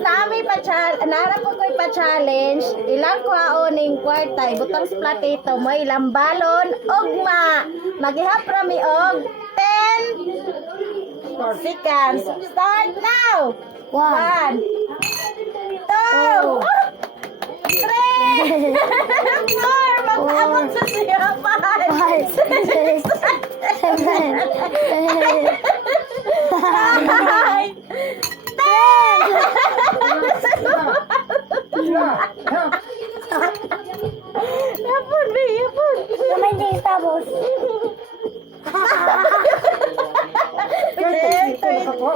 guys, narap ko pa-challenge. Ilang kuhaoning kwarta, ibutang sa platito mo, ilang balon, ugma. Maghihap rami og 10 seconds. Start now! 1, 2, 3, 4, mag-abot sa siya, 5, 6, 7, 10. Yapon, be, yapon. Naman din tapos.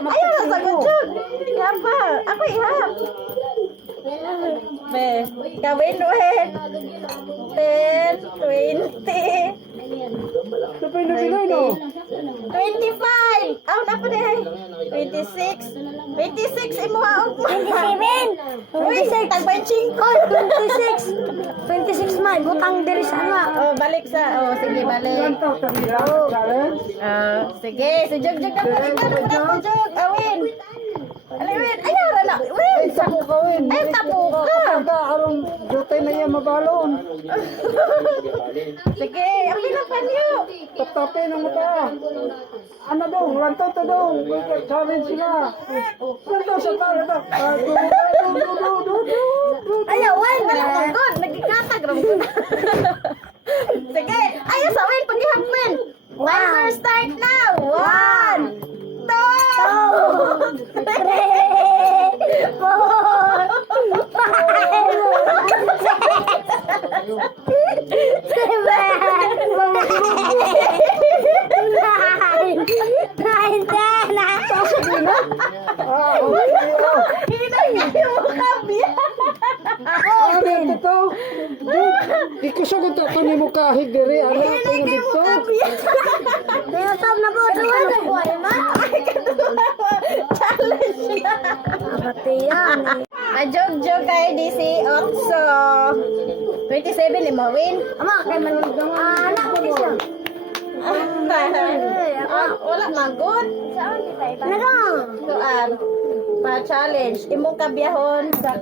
Ayaw na sagot yun. Yapa, ako ihap. Be, gawin wait. 10, 20. Sabay na Pinoy, no? 25. Aw, na pa din. 26. 26, imo haog mo. 27. Uy, tagbay 26. 26 man. Butang diri sa nga. Oh, balik sa, oh, sige, balik. Sige, si Jog na po. Ikaw na Jog. Awin. Alawin. Ayaw na na. Win. Tapo ka, Win. Ay, tapo ka. Arong jutay na yan mabalon. Sige, apin na pa niyo. Taptapin ang mata. Ano dong? Lantaw to dong. Challenge sila. Lantaw sa tala to. Ayaw, Win. Wala kong good. Nagkikatag. Sige. Ayaw sa Win. Paghihap, Win. Timer start now. 1, 2, 3, Ikusagot ako ni mo kahig diri. Ano ako yung dito? Nasab na po. Tuwan. Challenge na. Batiyan. Jog kay DC Otso. 27 lima win. Ama, kay manigdang anak ko siya. Wala magod. Nagang. Tuan. Pa-challenge. Imong kabiyahon sa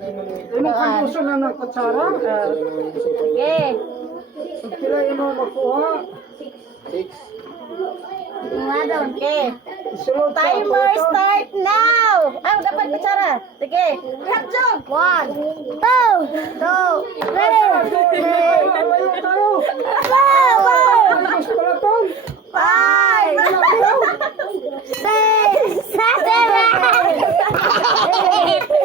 Imong kanduso na ng kutsara. Sige. Kila imong makuha. Okay. Isulod sa Timer photo. start now. Ah, dapat bicara. Sige. Hap jog. 1, 2, 3. Layo tayo. Ayos pala to. 5, 7,